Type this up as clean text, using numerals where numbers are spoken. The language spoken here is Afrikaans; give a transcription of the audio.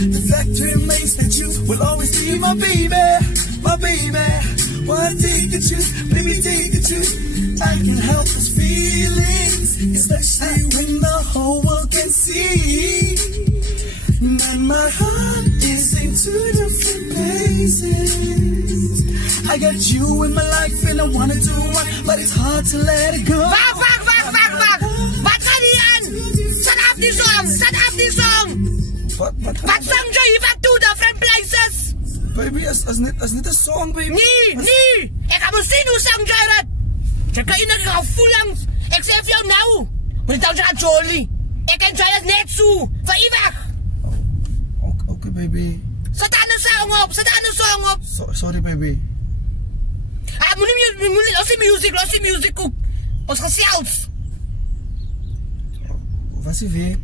The fact remains that you will always be my baby, my baby. Why take the truth, baby, take the truth. I can't help those feelings, especially when the whole world can see that my heart is in two different places. I got you in my life and I wanna do one, but it's hard to let it go. Wacht. Wat gaan hier aan? Shut up die song, shut up die song. Wat sang jy wat toe different places? Baby, as net 'n song, baby. Nee. Ek gaan sien hoe sang jy dit. Jy kan nie gaan voel langs. Ek sê vir jou nou. Moet jy dan gaan jolly. Ek en jy is net so vir ewig. Okay, baby. Sit aan 'n song op. Sorry, baby. Moenie los die musiek ook. Ons gesels. Wat is weer?